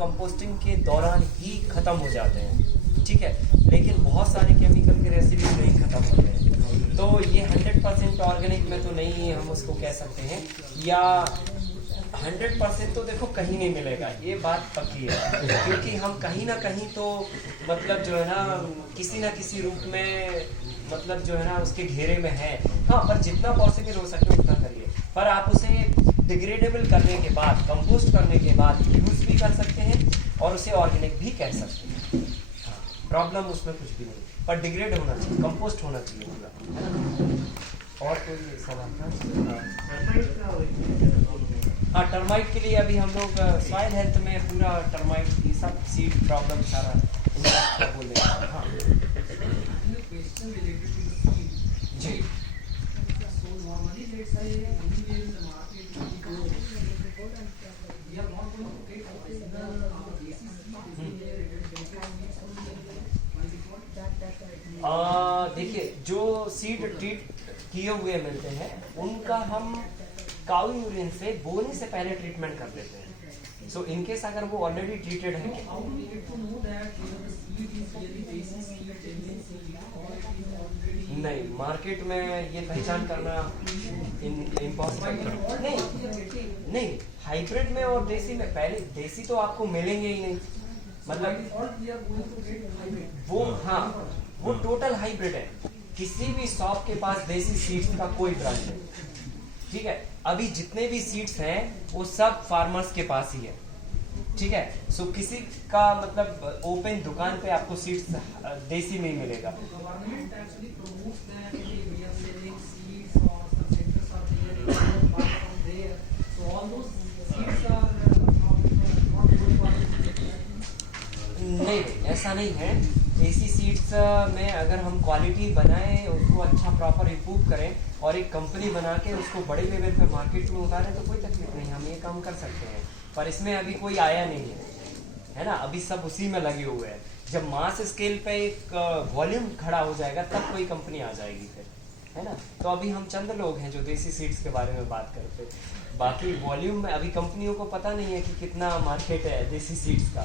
Composting के दौरान ही खत्म हो जाते हैं, ठीक है। लेकिन बहुत सारे केमिकल के रेसिड्यू नहीं खत्म होते हैं, तो ये 100% ऑर्गेनिक में तो नहीं हम उसको कह सकते हैं, या 100% तो देखो कहीं नहीं मिलेगा, ये बात पक्की है। क्योंकि हम कहीं ना कहीं तो मतलब जो है ना किसी रूप में मतलब जो है ना उसके घेरे में है। हाँ, पर जितना पॉसिबल हो सके उतना करिए। पर आप उसे डिग्रेडेबल करने के बाद, कंपोस्ट करने के बाद यूज भी कर सकते हैं और उसे ऑर्गेनिक भी कह सकते हैं। हाँ, प्रॉब्लम उसमें कुछ भी नहीं, पर डिग्रेड होना चाहिए, कंपोस्ट होना चाहिए पूरा, है ना। और कोई सवाल था? हाँ, टर्माइट के लिए अभी हम लोग सॉइल हेल्थ में पूरा टर्माइट ये सब सीड प्रॉब्लम सारा क्या बोले। हाँ जी, देखिए जो सीड ट्रीट किए हुए मिलते हैं उनका हम काऊ यूरिन से बोने से पहले ट्रीटमेंट कर देते हैं। सो इनकेस अगर वो ऑलरेडी ट्रीटेड है, नहीं मार्केट में ये पहचान करना इम्पॉसिबल। नहीं, हाइब्रिड में और देसी में, पहले देसी तो आपको मिलेंगे ही नहीं, मतलब वो, हाँ वो टोटल हाइब्रिड है। किसी भी शॉप के पास देसी सीड्स का कोई ब्रांड नहीं, ठीक है। अभी जितने भी सीड्स हैं वो सब फार्मर्स के पास ही है, ठीक है। सो किसी का मतलब ओपन दुकान पे आपको सीड्स देसी नहीं मिलेगा। नहीं, ऐसा नहीं है। देसी सीड्स में अगर हम क्वालिटी बनाएं, उसको अच्छा प्रॉपर इम्प्रूव करें और एक कंपनी बना के उसको बड़े लेवल पे मार्केट में उतारें तो कोई तकलीफ नहीं, हम ये काम कर सकते हैं। पर इसमें अभी कोई आया नहीं है ना, अभी सब उसी में लगे हुए हैं। जब मास स्केल पे एक वॉल्यूम खड़ा हो जाएगा तब कोई कंपनी आ जाएगी फिर, है ना। तो अभी हम चंद लोग हैं जो देसी सीड्स के बारे में बात करते हैं, बाकी वॉल्यूम में अभी कंपनियों को पता नहीं है कि कितना मार्केट है देसी सीड्स का।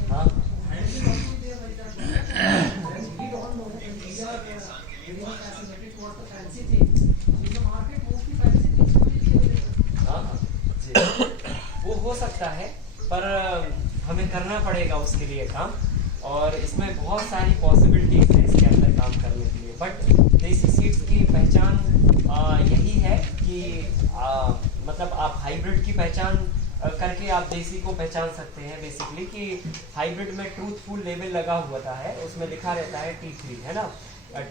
हाँ, वो हो सकता है, पर हमें करना पड़ेगा उसके लिए काम, और इसमें बहुत सारी पॉसिबिलिटीज हैं इसके अंदर काम करने के लिए। बट देसी सीड्स की पहचान यही है कि मतलब आप हाइब्रिड की पहचान करके आप देसी को पहचान सकते हैं बेसिकली, कि हाइब्रिड में ट्रूथफुल लेबल लगा हुआ है, उसमें लिखा रहता है T3, है ना।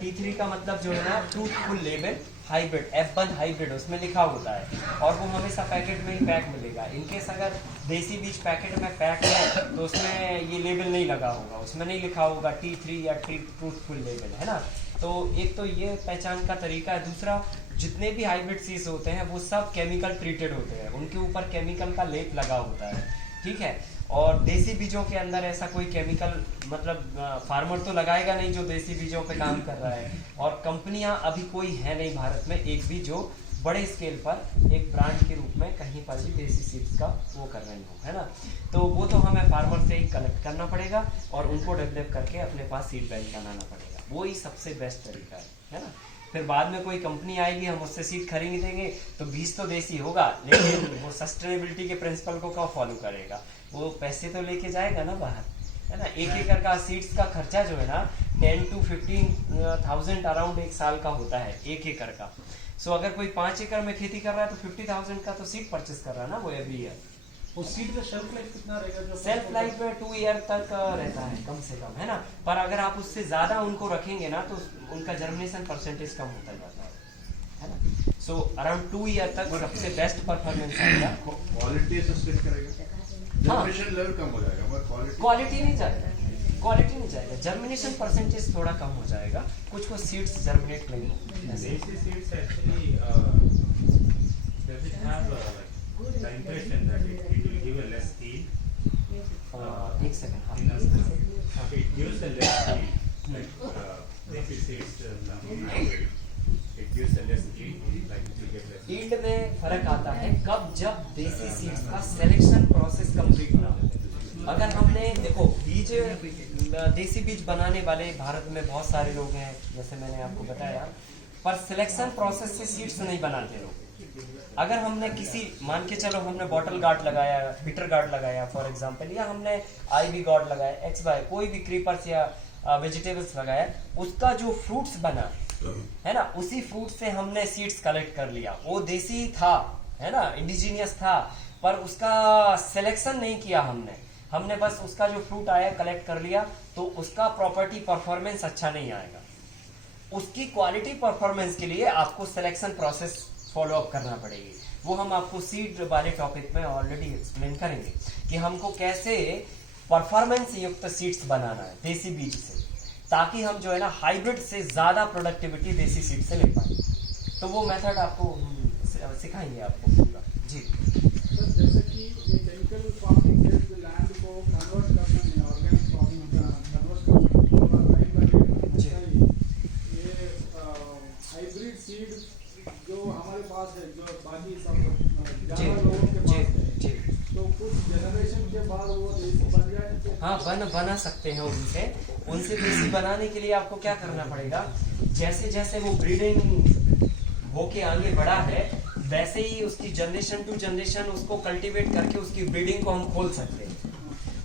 T3 का मतलब जो है ना truthful label hybrid, F1 hybrid उसमें लिखा होता है, और वो हमेशा पैकेट में ही पैक मिलेगा। इनकेस अगर देसी बीज पैकेट में पैक है तो उसमें ये लेबल नहीं लगा होगा, उसमें नहीं लिखा होगा T3 या ट्रूथफुल लेबल, है ना। तो एक तो ये पहचान का तरीका है। दूसरा, जितने भी हाइब्रिड सीड्स होते हैं वो सब केमिकल ट्रीटेड होते हैं, उनके ऊपर केमिकल का लेप लगा होता है, ठीक है। और देसी बीजों के अंदर ऐसा कोई केमिकल मतलब फार्मर तो लगाएगा नहीं जो देसी बीजों पे काम कर रहा है, और कंपनियां अभी कोई है नहीं भारत में एक भी जो बड़े स्केल पर एक ब्रांड के रूप में कहीं पर भी देसी सीड्स का वो कर रही हो, है ना। तो वो तो हमें फार्मर से ही कलेक्ट करना पड़ेगा और उनको डेवलप करके अपने पास सीड बैंक बनाना पड़ेगा, वो ही सबसे बेस्ट तरीका है ना। फिर बाद में कोई कंपनी आएगी, हम उससे सीड खरीदेंगे तो बीज तो देसी होगा, लेकिन वो सस्टेनेबिलिटी के प्रिंसिपल को क्या फॉलो करेगा, वो पैसे तो लेके जाएगा ना बाहर, है ना। 1 एकड़ का सीड्स का खर्चा जो है ना 10 to 15,000 अराउंड एक साल का होता है 1 एकड़ का। सो अगर कोई 5 एकड़ में खेती कर रहा है तो 50,000 का तो सीड परचेस कर रहा है ना वो एवरी ईयर। उस सीड का शेल्फ लाइफ कितना रहेगा? सेल्फ लाइफ में 2 ईयर तक रहता है कम से कम, है ना। पर अगर आप उससे ज्यादा उनको रखेंगे ना तो उनका जर्मिनेशन परसेंटेज कम होता जाता है ना। सो अराउंड 2 ईयर तक सबसे बेस्ट परफॉर्मेंस आएगा। क्वालिटी सस्टेन करेगा, जर्मिनेशन लेवल कम हो जाएगा, पर क्वालिटी नहीं जाएगा, जर्मिनेशन परसेंटेज थोड़ा कम हो जाएगा, कुछ सीड्स जर्मिनेट नहीं होंगे। Deसी seeds actually does it have the impression that it will give a less yield. एक सेकंड हाँ It gives a less yield. Like desi seeds, hybrid. It gives a less yield. Like it will get less. Yield में फर्क आता है कब, जब देसी seeds का सिलेक्शन प्रोसेस कंप्लीट ना हो। अगर हमने देखो बीज, देसी बीज बनाने वाले भारत में बहुत सारे लोग हैं, जैसे मैंने आपको बताया, पर सिलेक्शन प्रोसेस से सीड्स नहीं बनाते लोग। अगर हमने किसी, मान के चलो हमने बॉटल गार्ड लगाया, बिटर गार्ड लगाया फॉर एग्जांपल, या हमने आईवी गार्ड लगाया, एक्स वाई कोई भी क्रीपर्स या वेजिटेबल्स लगाया, उसका जो फ्रूट्स बना है ना, उसी फ्रूट से हमने सीड्स कलेक्ट कर लिया। वो देसी था, है ना, इंडिजीनियस था, पर उसका सिलेक्शन नहीं किया हमने बस उसका जो फ्रूट आया कलेक्ट कर लिया, तो उसका प्रॉपर्टी परफॉर्मेंस अच्छा नहीं आएगा। उसकी क्वालिटी परफॉर्मेंस के लिए आपको सिलेक्शन प्रोसेस फॉलो अप करना पड़ेगी। वो हम आपको सीड वाले टॉपिक में ऑलरेडी एक्सप्लेन करेंगे कि हमको कैसे परफॉर्मेंस युक्त सीड्स बनाना है देसी बीज से, ताकि हम जो है ना हाइब्रिड से ज्यादा प्रोडक्टिविटी देसी सीड से ले पाए। तो वो मेथड आपको सिखाएंगे आपको पूरा। जी सर, जैसे कि ये केमिकल फार्मिंग से लैंड को कन्वर्ट करना है, ऑर्गेनिक फार्मिंग कन्वर्ट करना है, ये हाइब्रिड सीड जो हमारे पास है, जो बाकी सब ज्यादा लोगों के पास है, तो कुछ जनरेशन के बाद वो देसी बन जाए। हाँ, बना सकते हैं उनसे देसी बनाने के लिए आपको क्या करना पड़ेगा, जैसे जैसे वो ब्रीडिंग होके आगे बढ़ा है, वैसे ही उसकी जनरेशन टू जनरेशन उसको कल्टीवेट करके उसकी ब्रीडिंग को हम खोल सकते हैं।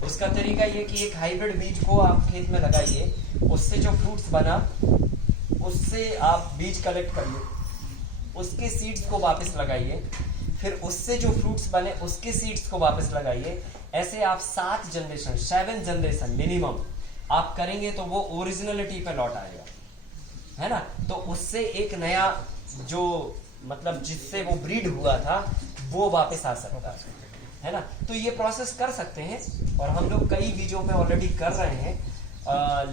उसका तरीका ये कि एक हाइब्रिड बीज को आप खेत में लगाइए, उससे जो फ्रूट्स बना उससे आप बीज कलेक्ट करिए, उसके सीड्स को वापस लगाइए, फिर उससे जो फ्रूट्स बने उसके सीड्स को वापस लगाइए। ऐसे आप 7 जनरेशन मिनिमम आप करेंगे तो वो ओरिजिनलिटी पे लौट आएगा, है ना। तो उससे एक नया जो मतलब जिससे वो ब्रीड हुआ था वो वापस आ सकता है ना। तो ये प्रोसेस कर सकते हैं और हम लोग कई बीजों पे ऑलरेडी कर रहे हैं,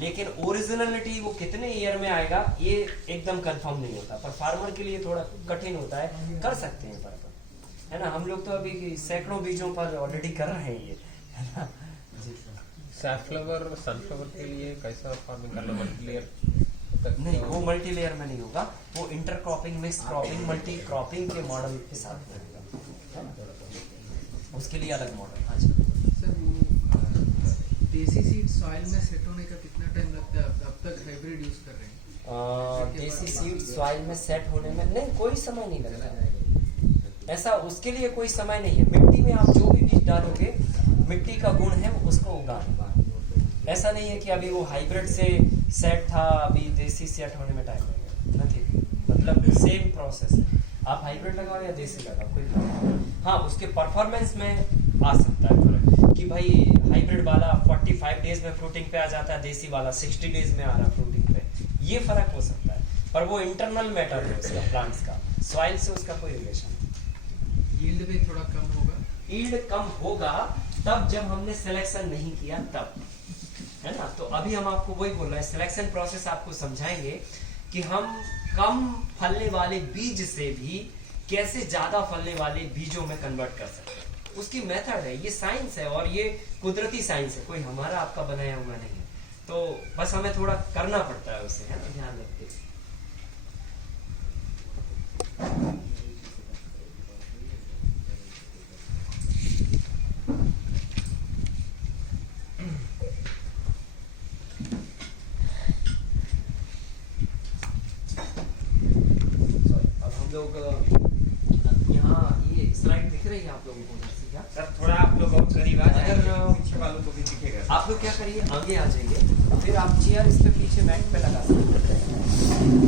लेकिन ओरिजिनलिटी वो कितने ईयर में आएगा ये एकदम कंफर्म नहीं होता, पर फार्मर के लिए थोड़ा कठिन होता है। कर सकते हैं पर है ना, हम लोग तो अभी सैकड़ों बीजों पर ऑलरेडी कर रहे हैं ये, है ना। जी सनफ्लावर के लिए कैसा फार्मिंग करना, मल्टीलेयर नहीं, वो मल्टी लेयर में नहीं होगा, वो intercropping, mix cropping, multi cropping के मॉडल के साथ रहेगा, उसके लिए अलग मॉडल। हाँ जी सर, वो देसी सीड सॉइल में सेट होने का कितना टाइम लगता है? अब तक हाइब्रिड यूज कर रहे हैं। देसी सीड सॉइल में सेट होने में नहीं, कोई समय नहीं लगता ऐसा, उसके लिए कोई समय नहीं है। मिट्टी में आप जो भी बीज डालोगे, मिट्टी का गुण है उसको उगाना। ऐसा नहीं है कि अभी वो हाइब्रिड से सेट था, अभी देसी सेट होने में टाइम लगेगा, नहीं, मतलब सेम प्रोसेस है। आप हाइब्रिड लगाओ या देसी लगाओ, कोई प्रॉब्लम नहीं। हाँ, उसके परफॉर्मेंस में आ सकता है फर्क कि भाई हाइब्रिड वाला 45 डेज में फ्रूटिंग पे आ जाता है, देसी वाला 60 डेज में आ रहा फ्रूटिंग पे, ये फर्क हो सकता है। पर वो इंटरनल मैटर है उसका, प्लांट्स का, सॉइल से उसका कोई रिलेशन नहीं। यील्ड भी थोड़ा कम होगा। यील्ड कम होगा तब जब हमने सिलेक्शन नहीं किया तब, है ना। तो अभी हम आपको वही बोल रहे हैं, सिलेक्शन प्रोसेस आपको समझाएंगे कि हम कम फलने वाले बीज से भी कैसे ज्यादा फलने वाले बीजों में कन्वर्ट कर सकते हैं। उसकी मेथड है, ये साइंस है और ये कुदरती साइंस है, कोई हमारा आपका बनाया हुआ नहीं है। तो बस हमें थोड़ा करना पड़ता है उसे, है ना, ध्यान रखते हुए। लोग यहाँ ये स्लाइड दिख रही है आप लोगों को उधर से क्या? सर थोड़ा आप लोग और करीब आ जाइए, अगर पीछे वालों को भी दिखेगा। आप लोग क्या करिए, आगे आ जाइए, फिर आप चेयर इस पे पीछे मैट पे लगा सकते हैं।